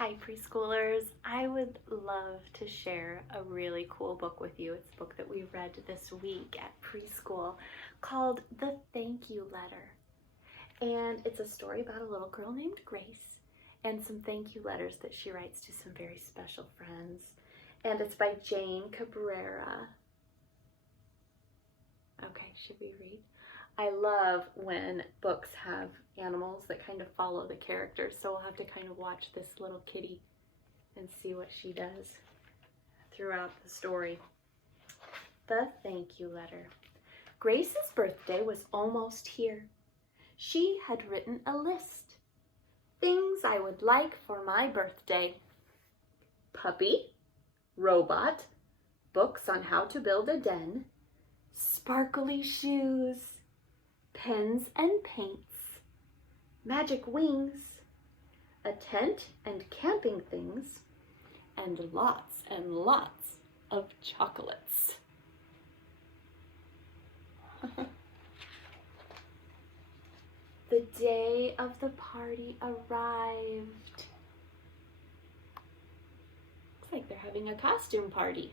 Hi preschoolers, I would love to share a really cool book with you. It's a book that we read this week at preschool called The Thank You Letter. And it's a story about a little girl named Grace and some thank you letters that she writes to some very special friends. And it's by Jane Cabrera. Okay, should we read? I love when books have animals that kind of follow the characters, so we'll have to kind of watch this little kitty and see what she does throughout the story. The Thank You Letter. Grace's birthday was almost here. She had written a list. Things I would like for my birthday. Puppy, robot, books on how to build a den, sparkly shoes, pens and paints, magic wings, a tent and camping things, and lots of chocolates. The day of the party arrived. Looks like they're having a costume party.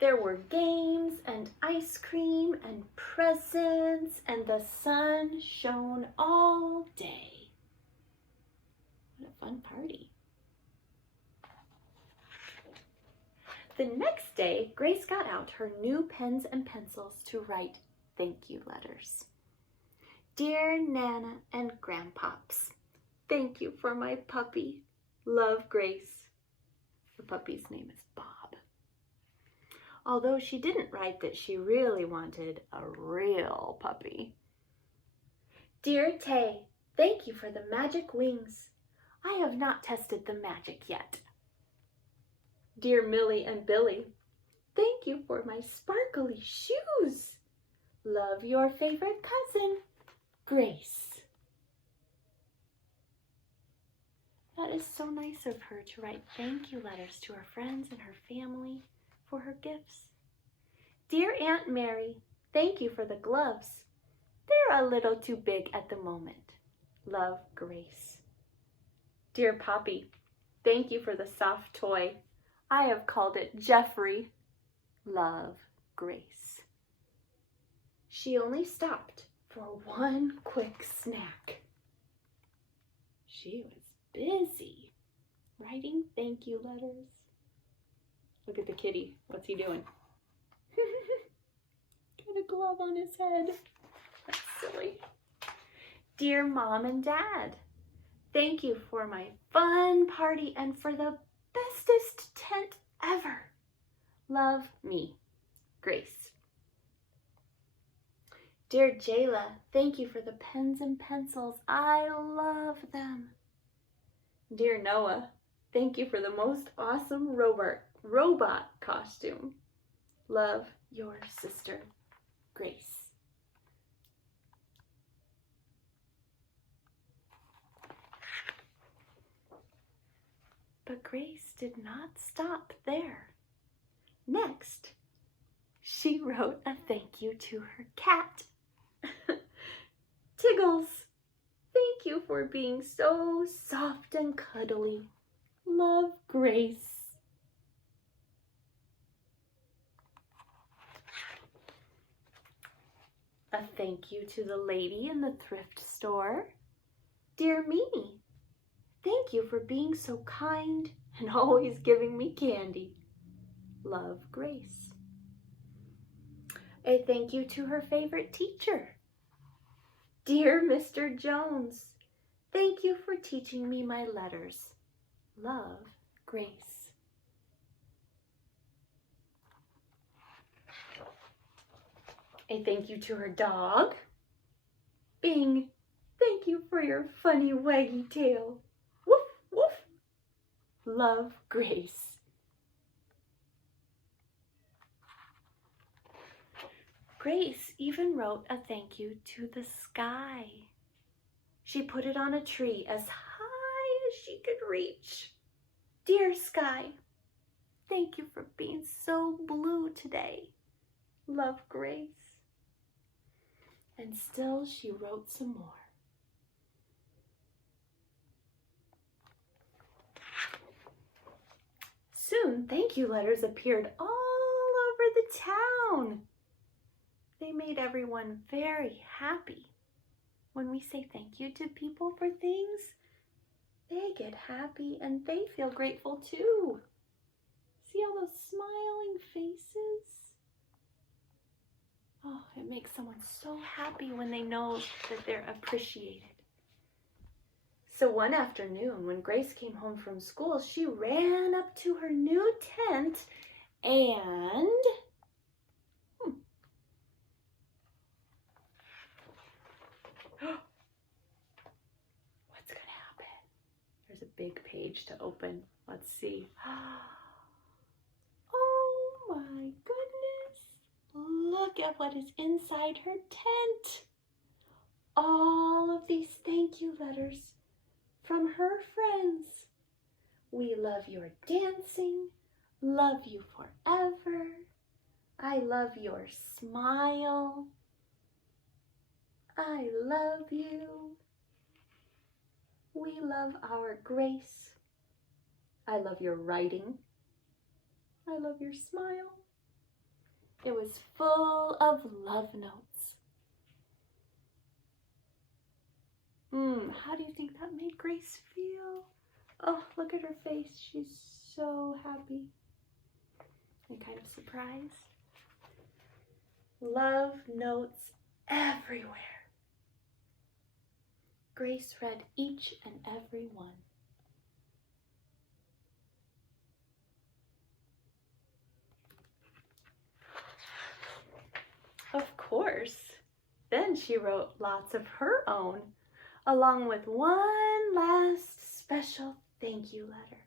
There were games and ice cream and presents, and the sun shone all day. What a fun party. The next day, Grace got out her new pens and pencils to write thank you letters. Dear Nana and Grandpops, thank you for my puppy. Love, Grace. The puppy's name is Bob. Although she didn't write that she really wanted a real puppy. Dear Tay, thank you for the magic wings. I have not tested the magic yet. Dear Millie and Billy, thank you for my sparkly shoes. Love, your favorite cousin, Grace. That is so nice of her to write thank you letters to her friends and her family for her gifts. Dear Aunt Mary, thank you for the gloves. They're a little too big at the moment. Love, Grace. Dear Poppy, thank you for the soft toy. I have called it Jeffrey. Love, Grace. She only stopped for one quick snack. She was busy writing thank you letters. Look at the kitty. What's he doing? Got a glove on his head. That's silly. Dear Mom and Dad, thank you for my fun party and for the bestest tent ever. Love, me, Grace. Dear Jayla, thank you for the pens and pencils. I love them. Dear Noah, thank you for the most awesome robot costume. Love, your sister, Grace. But Grace did not stop there. Next, she wrote a thank you to her cat. Tiggles, thank you for being so soft and cuddly. Love, Grace. A thank you to the lady in the thrift store. Dear Mimi, thank you for being so kind and always giving me candy. Love, Grace. A thank you to her favorite teacher. Dear Mr. Jones, thank you for teaching me my letters. Love, Grace. A thank you to her dog. Bing, thank you for your funny waggy tail. Woof, woof. Love, Grace. Grace even wrote a thank you to the sky. She put it on a tree as high as she could reach. Dear sky, thank you for being so blue today. Love, Grace. And still she wrote some more. Soon, thank you letters appeared all over the town. They made everyone very happy. When we say thank you to people for things, they get happy and they feel grateful too. See all those smiling faces? Oh, it makes someone so happy when they know that they're appreciated. So one afternoon, when Grace came home from school, she ran up to her new tent and what's gonna happen? There's a big page to open. Let's see. Oh my goodness! Look at what is inside her tent. All of these thank you letters from her friends. We love your dancing, love you forever. I love your smile. I love you. We love our Grace. I love your writing. I love your smile. It was full of love notes. How do you think that made Grace feel? Oh, look at her face. She's so happy and kind of surprised. Love notes everywhere. Grace read each and every one. Of course, then she wrote lots of her own, along with one last special thank you letter.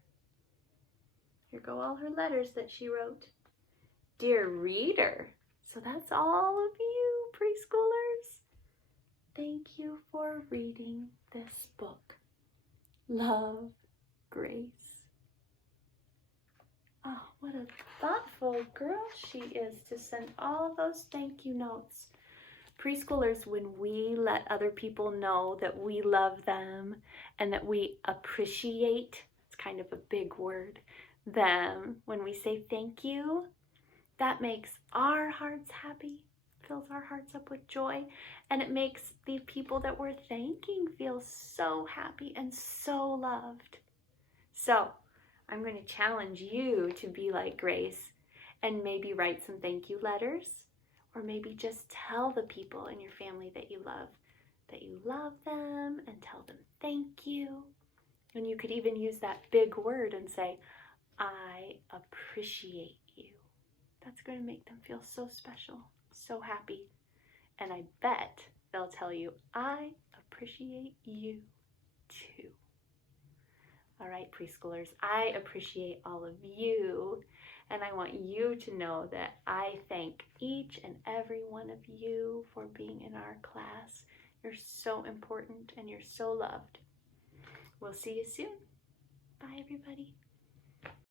Here go all her letters that she wrote. Dear reader, so that's all of you preschoolers. Thank you for reading this book. Love, Grace. Oh, what a thoughtful girl she is to send all those thank you notes. Preschoolers, when we let other people know that we love them and that we appreciate, it's kind of a big word, them, when we say thank you, that makes our hearts happy, fills our hearts up with joy, and it makes the people that we're thanking feel so happy and so loved. So, I'm going to challenge you to be like Grace and maybe write some thank you letters, or maybe just tell the people in your family that you love them, and tell them thank you. And you could even use that big word and say, I appreciate you. That's going to make them feel so special, so happy. And I bet they'll tell you, I appreciate you too. All right, preschoolers, I appreciate all of you, and I want you to know that I thank each and every one of you for being in our class. You're so important and you're so loved. We'll see you soon. Bye, everybody.